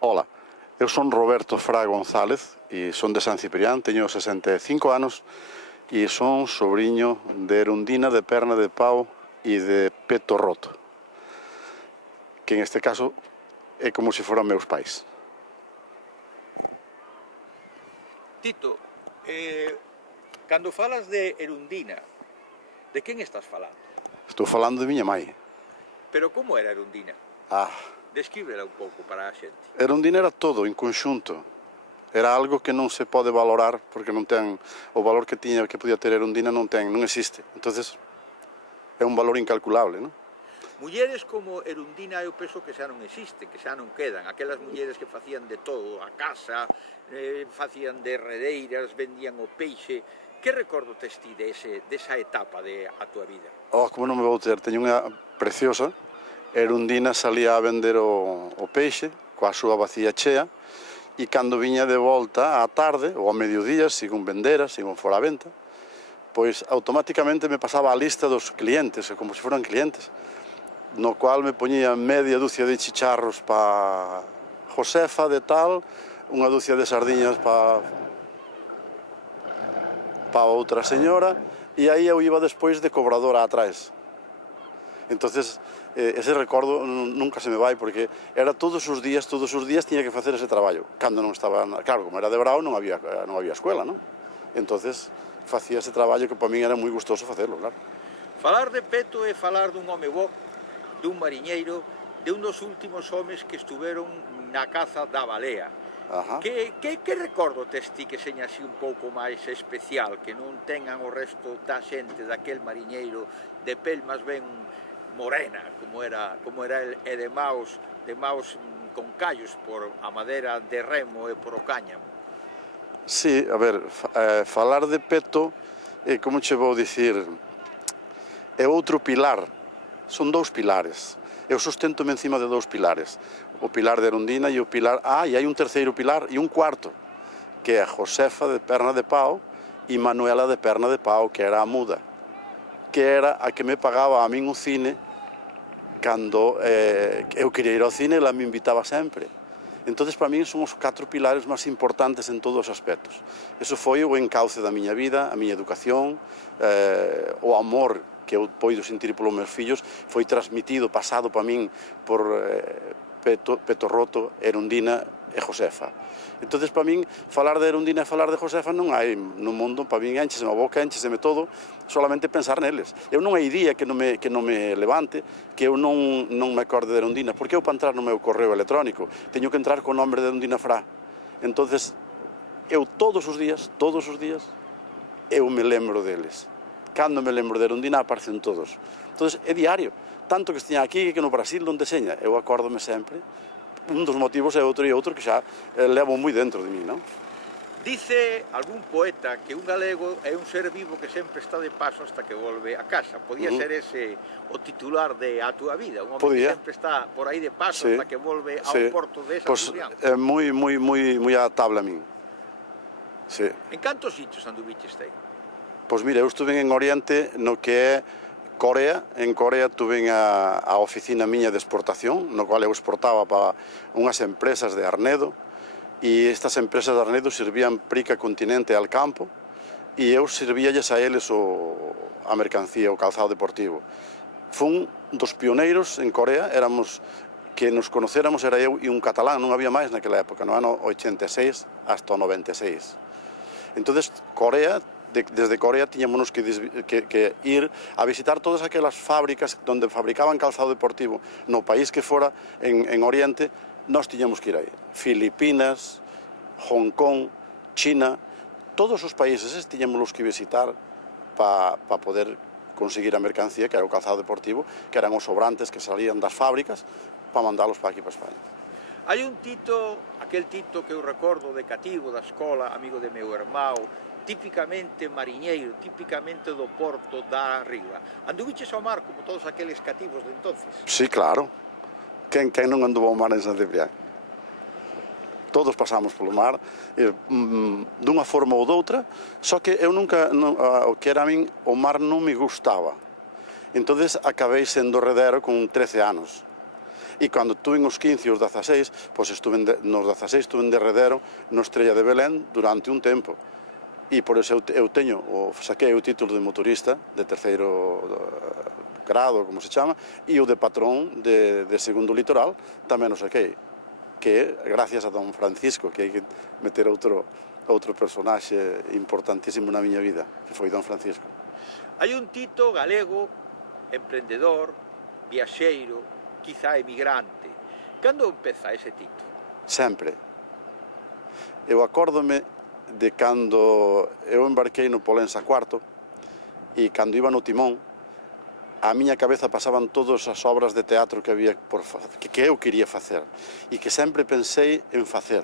Ola, eu son Roberto Fra González e son de San Ciprián, teño 65 anos e son sobrinho de Erundina, de Perna de Pau e de Peto Roto, que en este caso é como se foran meus pais. Tito, cando falas de Erundina, de quen estás falando? Estou falando de miña mai. Pero como era Erundina? Descríbela un pouco para a xente. Erundina era todo, en conxunto. Era algo que non se pode valorar porque non ten o valor que tiña, que podía ter Erundina, non existe. Entonces é un valor incalculable, non? Mulleres como Erundina eu penso que xa non existen, que xa non quedan. Aquelas mulleres que facían de todo, a casa, facían de redeiras, vendían o peixe. Que recordo tes ti desa etapa a tua vida? Como non me vou ter? Teño unha preciosa. Erundina salía a vender o peixe coa súa vacía chea e cando viña de volta á tarde ou ao mediodía, según vendera, según fora a venta, pois automáticamente me pasaba a lista dos clientes, como se foran clientes, no cual me poñía media dúcia de chicharros pa Josefa de tal, unha dúcia de sardiñas pa outra señora, e aí eu iba despois de cobradora atrás. Entonces, ese recordo nunca se me vai, porque era todos os días tiña que facer ese traballo. Cando non estaba, claro, como era de verao, non había escuela, non? Entonces, facía ese traballo que para min era moi gustoso facelo, claro. Falar de Peto é falar dun home bo, dun mariñeiro, de un dos últimos homes que estuveron na caza da balea. Que recordo tes ti que seña así un pouco máis especial, que non tengan o resto da xente daquel mariñeiro de pel máis ben morena, como era el, e de maos con callos por a madeira de remo e por o cáñamo? Sí, a ver, falar de Peto, como che vou dicir, é outro pilar, son dous pilares. Eu sustento-me encima de dous pilares, o pilar de Erundina e o pilar... e hai un terceiro pilar e un cuarto, que é Josefa de Perna de Pau e Manuela de Perna de Pau, que era a muda, que era a que me pagaba a min o cine cando eu quería ir ao cine, ela me invitaba sempre. Entón, para min, son os 4 pilares máis importantes en todos os aspectos. Eso foi o encauce da miña vida, a miña educación, o amor que eu poido sentir polos meus fillos, foi transmitido, pasado para min por Peto Roto, Erundina e Josefa. Entón, para min, falar de Erundina e falar de Josefa non hai no mundo, para min, encheseme a boca, encheseme todo, solamente pensar neles. Eu non hai día que non me levante, que eu non me acorde de Erundina, porque eu para entrar no meu correo electrónico teño que entrar co nombre de Erundina Fra. Entón, eu todos os días, eu me lembro deles. Cando me lembro de Erundina aparecen todos. Entón, é diario. Tanto que estiña aquí que no Brasil non deseña. Eu acórdome sempre. Un dos motivos é outro e outro que xa levo moi dentro de mí, non? Dice algún poeta que un galego é un ser vivo que sempre está de paso hasta que volve a casa. Podía ser ese o titular de A túa vida, un home que sempre está por aí de paso hasta que volve ao porto de San Ciprián. É moi adaptable a min. En cantos sitios anduviches aí? Pois mira, eu estuve en Oriente no que é Corea. En Corea tuve a oficina miña de exportación, no cual eu exportaba para unhas empresas de Arnedo, e estas empresas de Arnedo servían prica continente al campo, e eu servíalles a eles a mercancía, o calzado deportivo. Fun dos pioneiros en Corea, que nos conocéramos era eu e un catalán, non había máis naquela época, no ano 86 hasta o 96. Entón, Corea, desde Corea tiñámonos que ir a visitar todas aquelas fábricas onde fabricaban calzado deportivo no país que fora en Oriente. Nós tiñamos que ir aí. Filipinas, Hong Kong, China, todos os países tiñámonos que visitar para poder conseguir a mercancía, que era o calzado deportivo, que eran os sobrantes que salían das fábricas para mandalos para aquí, para España. Hai un Tito, aquel Tito que eu recordo de cativo da escola, amigo de meu irmão, típicamente mariñeiro, típicamente do porto da Riba. Anduviches ao mar como todos aqueles cativos de entonces? Sí, claro. Quen non andou ao mar en San Ciprián? Todos pasamos polo mar, dunha forma ou doutra, só que eu nunca, o que era a min, o mar non me gustaba. Entón, acabei sendo redero con 13 anos. E cando tuve os 15 e os 16, pois nos 16 estuve en derredero no Estrella de Belén durante un tempo. E por iso eu saquei o título de motorista de terceiro grado, como se chama, e o de patrón de segundo litoral tamén o saquei, que gracias a don Francisco, que hai que meter outro personaxe importantísimo na miña vida, que foi don Francisco. Hai un Tito galego, emprendedor, viaxeiro, quizá emigrante. Cando empeza ese Tito? Sempre. Eu acórdome de cando eu embarquei no Polensa Cuarto e cando iba no timón, a miña cabeza pasaban todas as obras de teatro que había que eu quería facer e que sempre pensei en facer.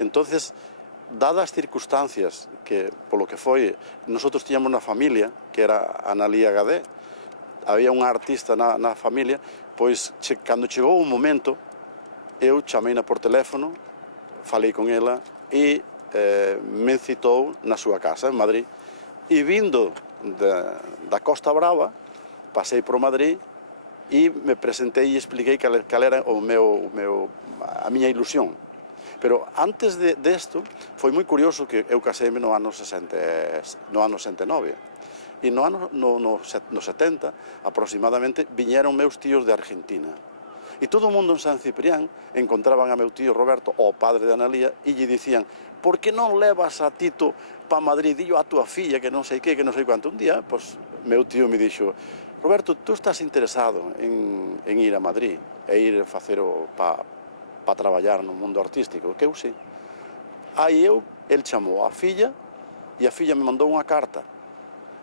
Entonces, dadas as circunstancias que, polo que foi, nosotros tiñamos na familia, que era Analía Gadé, había unha artista na familia, pois cando chegou o momento, eu chameina por teléfono, falei con ela e me citou na súa casa en Madrid. E vindo da Costa Brava, pasei por Madrid e me presentei e expliquei cal era a miña ilusión. Pero antes desto, foi moi curioso que eu caseime no ano 69. E no 70, aproximadamente, viñeron meus tíos de Argentina. E todo o mundo en San Ciprián encontraban a meu tío Roberto, o padre de Analía, e lle dicían: por que non levas a Tito pa Madrid, dillo a túa filla, que non sei que non sei quanto. Un día, pois, meu tío me dixo: Roberto, tú estás interesado en ir a Madrid e ir a facer para traballar no mundo artístico? Que eu sí. Aí el chamou a filla e a filla me mandou unha carta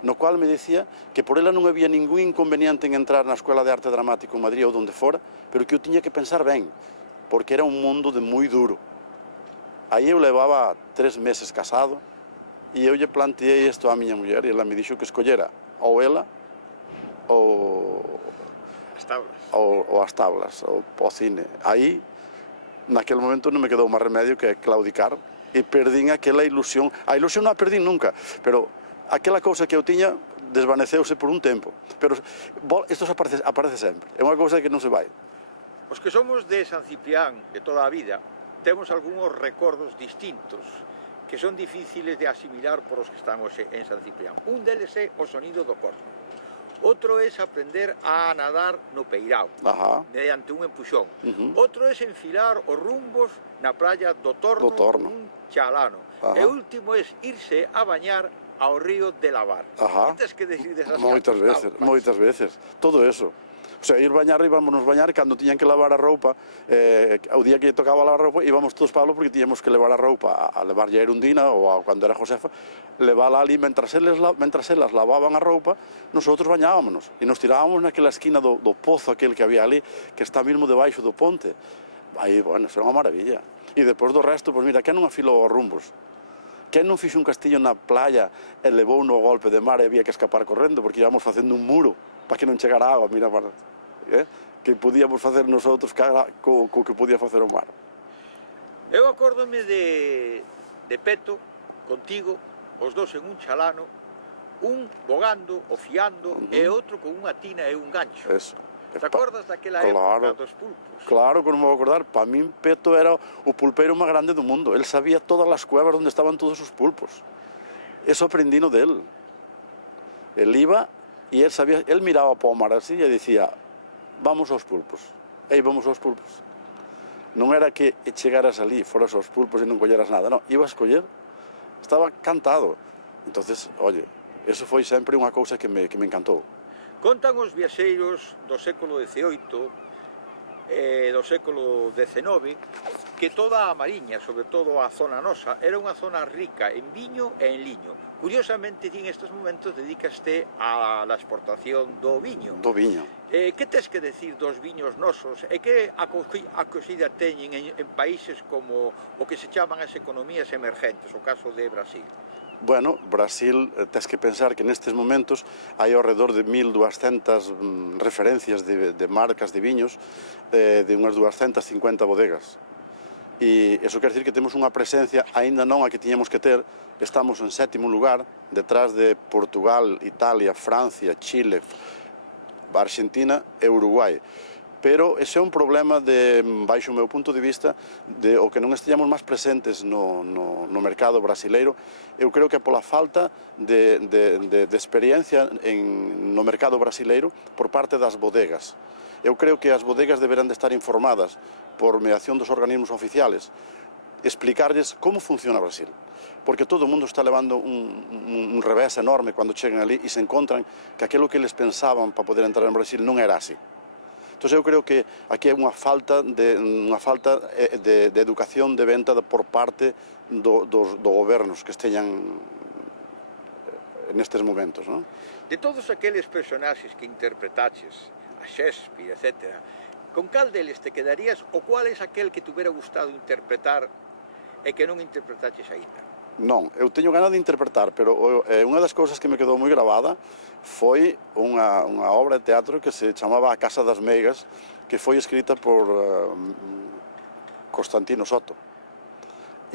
no cual me dicía que por ela non había ningún inconveniente en entrar na Escola de Arte Dramático en Madrid ou donde fora, pero que eu tiña que pensar ben, porque era un mundo de moi duro. Aí eu levaba 3 meses casado e eu lle planteei isto á miña muller e ela me dixo que escollera ou ela ou as tablas, ou o cine. Aí, naquele momento, non me quedou máis remedio que claudicar e perdín aquela ilusión. A ilusión non a perdín nunca, pero aquela cousa que eu tiña desvaneceuse por un tempo. Pero isto aparece sempre, é unha cousa que non se vai. Os que somos de San Ciprián de toda a vida temos algúns recordos distintos que son difíciles de asimilar por os que estamos en San Ciprián. Un deles é o sonido do cosmo. Outro é aprender a nadar no peirao, mediante un empuxón. Outro é enfilar os rumbos na praia do Torno con un chalano. E o último é irse a bañar ao río de Lavar. Que tens que decir desas cousas? Moitas veces, todo eso. O sea, ir bañar, íbamos bañar, cando tiñan que lavar a roupa, o día que tocaba lavar a roupa, íbamos todos Pablo porque tiñamos que levar a roupa, a levarlle a Erundina, ou cando era Josefa, levala ali, mentras elas lavaban a roupa, nosotros bañábamos, e nos tirábamos naquela esquina do pozo aquel que había ali, que está mesmo debaixo do ponte. Aí, bueno, era unha maravilla. E depois do resto, pois mira, que non afilou os rumbos? Que non fixo un castillo na playa e levou no golpe de mar e había que escapar correndo porque íbamos facendo un muro para que non chegara agua, mira, que podíamos facer nosotros co que podía facer o mar. Eu acórdome de Peto, contigo, os dos en un chalano, un bogando, ofiando, e outro con unha tina e un gancho. Eso. Te acordas daquela época dos pulpos? Claro que non me vou acordar. Para min Peto era o pulpeiro máis grande do mundo. El sabía todas as cuevas onde estaban todos os pulpos. Eso aprendino del. El iba e el miraba para o mar así e dicía: vamos aos pulpos. Vamos aos pulpos. Non era que chegaras ali, foras aos pulpos e non colleras nada, non. Iba a escoller. Estaba cantado. Entonces, oye, eso foi sempre unha cousa que me encantou. Contan os viaxeiros do século XVIII e do século XIX que toda a Mariña, sobre todo a zona nosa, era unha zona rica en viño e en liño. Curiosamente, ti en estes momentos dedicaste a la exportación do viño. Do viño. Que tes que decir dos viños nosos e que acoxida teñen en países como o que se chaman as economías emergentes, o caso de Brasil? Bueno, Brasil, tens que pensar que nestes momentos hai ao redor de 1200 referencias de marcas de viños, de unhas 250 bodegas. E iso quer decir que temos unha presencia, aínda non a que tiñamos que ter, estamos en 7º lugar, detrás de Portugal, Italia, Francia, Chile, Argentina e Uruguai. pero ese é un problema de, baixo o meu punto de vista, de o que non esteamos máis presentes no mercado brasileiro. Eu creo que é pola falta de experiencia no mercado brasileiro por parte das bodegas. Eu creo que as bodegas deberán de estar informadas por mediación dos organismos oficiales, explicarles como funciona Brasil, porque todo o mundo está levando un revés enorme cando chegan ali e se encontran que aquilo que eles pensaban para poder entrar en Brasil non era así. Entón eu creo que aquí hai unha falta de educación de venta por parte dos gobernos que esteñan nestes momentos, non? De todos aqueles personaxes que interpretaches, a Shakespeare, etc., con cal deles te quedarías ou cual é aquel que te hubiera gustado interpretar e que non interpretaches aínda? Non, eu teño ganas de interpretar, pero unha das cousas que me quedou moi gravada foi unha obra de teatro que se chamaba A Casa das Meigas, que foi escrita por Constantino Soto.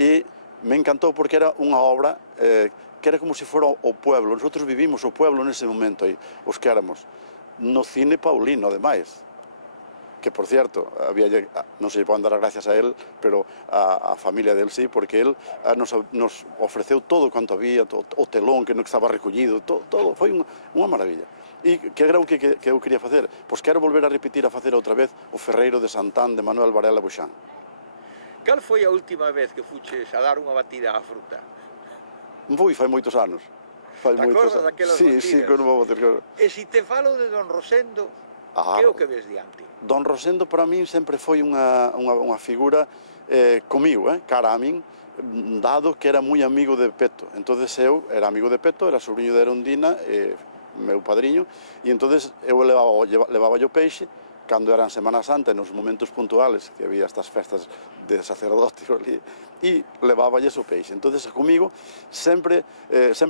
E me encantou porque era unha obra que era como se fora o pueblo. Nosotros vivimos o pueblo nese momento aí, os que éramos. No cine paulino, ademais. Que, por cierto, non se lle pode dar as gracias a él, pero a familia del sí, porque él nos ofreceu todo quanto había, o telón que non estaba recollido, todo, foi unha maravilla. E que era o que eu quería facer? Pois quero volver a repetir a facer outra vez o Ferreiro de Santán de Manuel Varela Buxán. Cal foi a última vez que fuches a dar unha batida á fruta? Fai moitos anos. Te acordas daquelas batidas? Sí, que non vou bater. E se te falo de Don Rosendo, que é o que ves diante? Don Rosendo para min sempre foi unha figura comigo, cara a min, dado que era moi amigo de Peto. Entonces eu era amigo de Peto, era sobrinho de Erundina, meu padriño, e entonces eu levaba o peixe, cando eran Semana Santa, nos momentos puntuales, que había estas festas de sacerdote ali, e leváballes o peixe. Entonces, comigo, sempre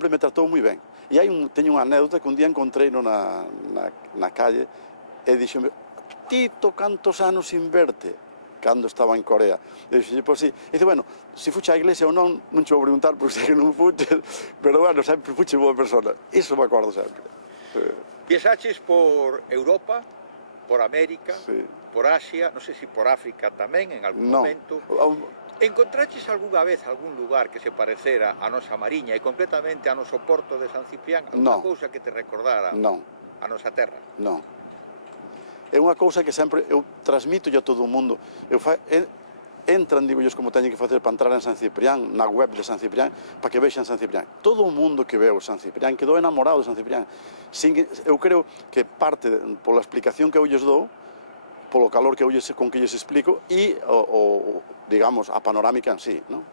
me tratou moi ben. E teño unha anécdota que un día encontrei na calle, e dixome, Tito, cantos anos sin verte, cando estaba en Corea. E dixo, pois sí. E dice, bueno, se fuche á iglesia ou non, non te vou preguntar, porque sei que non fuches, pero bueno, sempre fuche boa persona. Iso me acordo sempre. Viaxaches por Europa, por América, sí, por Asia, non sei se por África tamén, en algún momento. Encontraches algunha vez algún lugar que se parecera a nosa Mariña e concretamente a noso porto de San Ciprián? Alguna cousa que te recordara a nosa terra? Non. É unha cousa que sempre eu transmito a todo o mundo. Entran, digo yo, como teñen que facer para entrar en San Ciprián, na web de San Ciprián, para que vexan San Ciprián. Todo o mundo que veo San Ciprián quedou enamorado de San Ciprián. Eu creo que parte pola explicación que eu lles dou, polo calor con que lles explico, e, digamos, a panorámica en sí, non?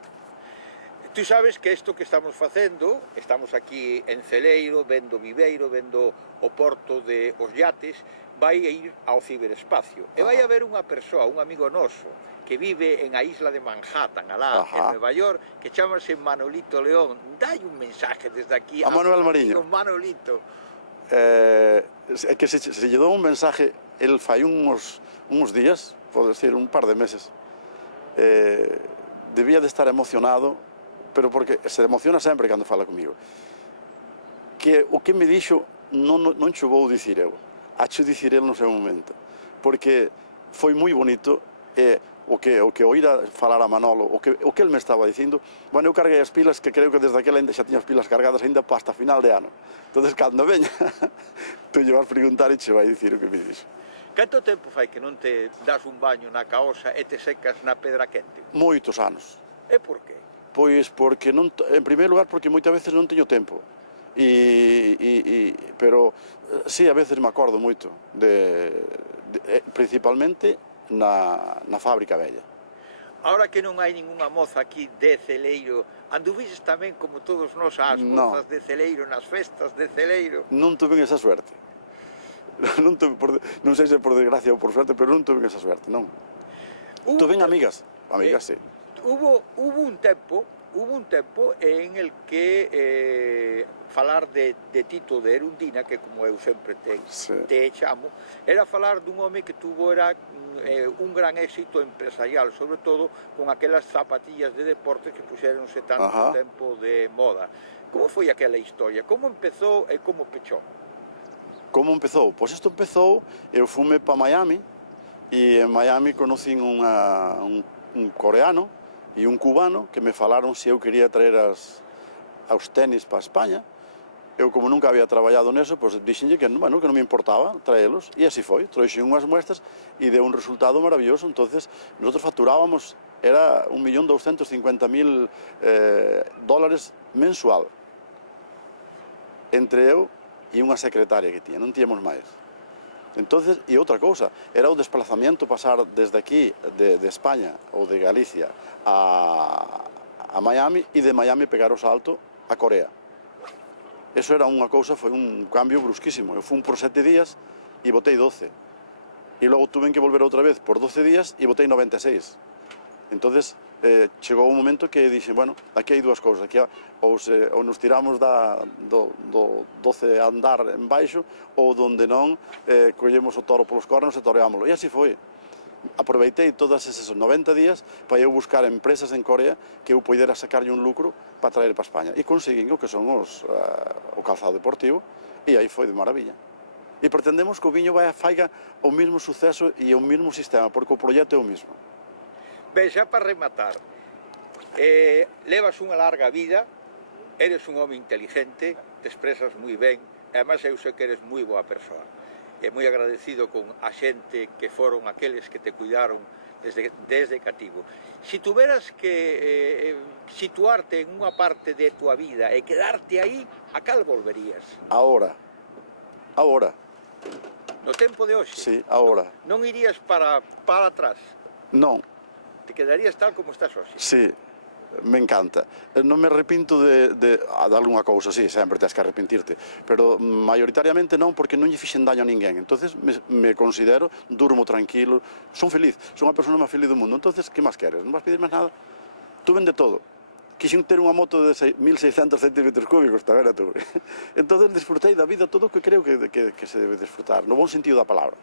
Tú sabes que isto que estamos facendo, estamos aquí en Celeiro, vendo Viveiro, vendo o porto de os yates, vai a ir ao ciberespacio. E vai haber unha persoa, un amigo noso, que vive en a isla de Manhattan, alá, en Nueva York, que chamase Manolito León. Dai un mensaje desde aquí a Manuel Mariño. Manolito. Que se lle dou un mensaje, el fai uns días, pode ser un par de meses, debía de estar emocionado, pero porque se emociona sempre cando fala comigo. Que o que me dixo non xo vou dicir eu, hacho dicir el no seu momento, porque foi moi bonito o que oíra falar a Manolo, o que el me estaba dicindo. Bueno, eu carguei as pilas, que creo que desde aquela ainda xa tiña as pilas cargadas ainda hasta final de ano. Entonces, cando veña, tú lle vas preguntar e che vai dicir o que me dixo. Canto tempo fai que non te das un baño na caosa e te secas na pedra quente? Moitos anos. E por qué? Pois porque, en primeiro lugar, porque moitas veces non teño tempo. Pero sí, a veces me acordo moito, principalmente na fábrica vella. Ahora que non hai ningunha moza aquí de Celeiro, anduvises tamén, como todos nós, as mozas de Celeiro, nas festas de Celeiro? Non tuve esa suerte. Non sei se por desgracia ou por suerte, pero non tuve esa suerte, non. Tuve amigas, sí. Hubo un tempo en el que falar de Tito de Erundina, que como eu sempre te chamo, era falar dun home que tuvera un gran éxito empresarial, sobre todo con aquelas zapatillas de deporte que puxéronse tanto tempo de moda. Como foi aquela historia? Como empezou e como pechou? Como empezou? Pois isto empezou, eu fume para Miami, y en Miami conocí un coreano e un cubano que me falaron se eu quería traer aos tenis para España. Eu, como nunca había traballado neso, pois dixenlle que non me importaba traelos, e así foi. Trouxe unhas muestras e deu un resultado maravilloso. Entonces, nosotros facturábamos, era $1.250.000 mensual, entre eu e unha secretaria que tiña, non tiñamos máis. Entonces, e outra cousa, era o desplazamiento, pasar desde aquí, de España ou de Galicia a Miami, e de Miami pegar o salto a Corea. Eso era unha cousa, foi un cambio brusquísimo. Eu fui por 7 días e botei 12. E logo tuve que volver outra vez por 12 días e botei 96. Entonces, chegou un momento que dixen, bueno, aquí hai dúas cousas. Aquí ou nos tiramos do 12 andar en baixo, ou donde non, collemos o toro polos cornos e toreámoslo. E así foi. Aproveitei todos esos 90 días para eu buscar empresas en Corea que eu poidera sacarlle un lucro para traer para España. E conseguín o que son o calzado deportivo, e aí foi de maravilla. E pretendemos que o viño faiga o mesmo suceso e o mesmo sistema, porque o proxecto é o mesmo. Ben, xa para rematar, levas unha larga vida, eres un home inteligente, te expresas moi ben, e además eu sei que eres moi boa persoa. E moi agradecido con a xente que foron aqueles que te cuidaron desde cativo. Si tuveras que situarte en unha parte de tua vida e quedarte aí, a cal volverías? Ahora. No tempo de hoxe? Sí, ahora. Non irías para atrás? Non. Te quedarías tal como estás hoxe? Sí. Me encanta. Non me arrepinto de algunha cousa, sí, sempre tens que arrepentirte, pero maioritariamente non, porque non lle fixen daño a ninguén. Entonces me considero, durmo tranquilo, son feliz, son a persona máis feliz do mundo. Entonces, que máis queres? Non vas pedir máis nada? Tuven de todo. Quixen ter unha moto de 1.600 centímetros cúbicos, tamén a tuve. Entonces disfrutei da vida todo o que creo que se debe disfrutar, no bon sentido da palabra.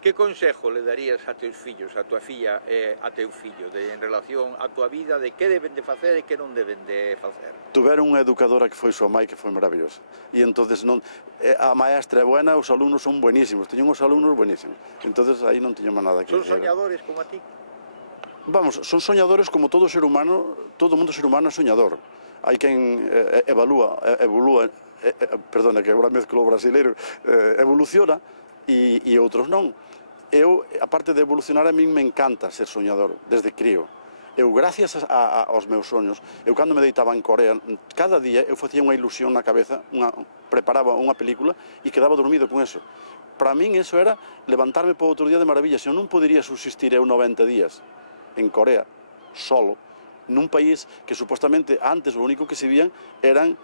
Que consejo le darías a teus fillos, a tua filla e a teu fillo en relación a tua vida, de que deben de facer e que non deben de facer? Tuveron unha educadora que foi súa mãe, que foi maravillosa. E entonces a maestra é buena, os alumnos son buenísimos, teñen os alumnos buenísimos. Entonces aí non teño máis nada que... Son soñadores como a ti? Vamos, son soñadores como todo ser humano, todo mundo ser humano é soñador. Hai quen perdona, que agora mezclo o brasileiro, evoluciona e outros non. Eu, aparte de evolucionar, a min me encanta ser soñador, desde crío. Eu, gracias aos meus soños, eu cando me deitaba en Corea, cada día eu facía unha ilusión na cabeza, preparaba unha película e quedaba dormido con eso. Para min eso era levantarme para outro día de maravilla. Se eu non podería subsistir eu 90 días en Corea, solo, nun país que supostamente antes o único que se vían eran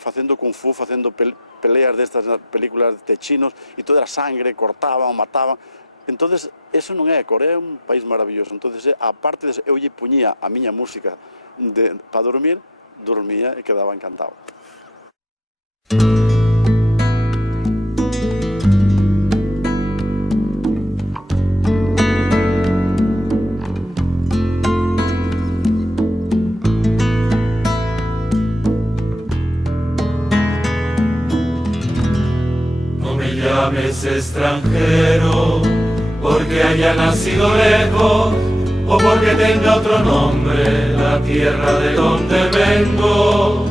facendo kung fu, facendo peleas destas películas de chinos, e toda era sangre, cortaban, mataban. Entonces, eso non é, Corea é un país maravilloso. Entonces, aparte de eso, eu lle puñía a miña música para dormir, dormía e quedaba encantado. No me llames extranjero porque haya nacido lejos o porque tenga otro nombre la tierra de donde vengo.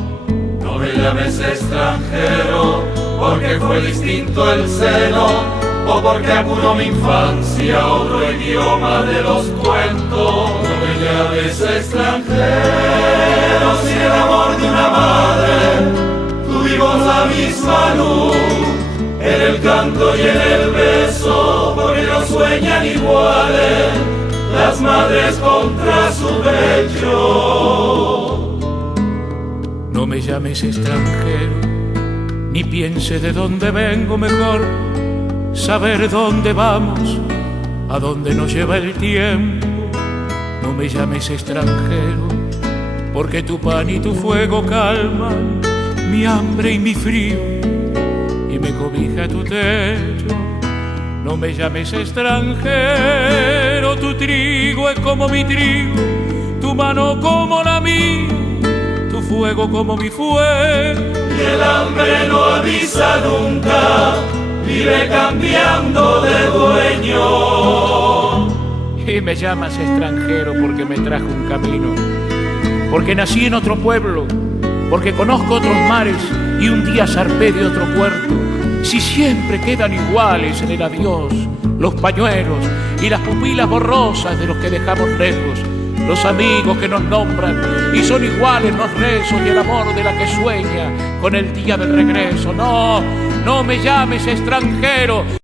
No me llames extranjero porque fue distinto el seno o porque apuró mi infancia otro idioma de los cuentos. No me llames extranjero si el amor de una madre tuvimos la misma luz en el canto y en el beso, porque no sueñan iguales las madres contra su pecho. No me llames extranjero, ni piense de dónde vengo, mejor saber dónde vamos, a dónde nos lleva el tiempo. No me llames extranjero, porque tu pan y tu fuego calman mi hambre y mi frío, y me cobija tu techo. No me llames extranjero, tu trigo es como mi trigo, tu mano como la mía, tu fuego como mi fuego. Y el hambre no avisa nunca, vive cambiando de dueño. Y me llamas extranjero porque me trajo un camino, porque nací en otro pueblo, porque conozco otros mares y un día zarpé de otro puerto. Si siempre quedan iguales en el adiós los pañuelos y las pupilas borrosas de los que dejamos lejos, los amigos que nos nombran y son iguales los rezos y el amor de la que sueña con el día del regreso. No, no me llames extranjero.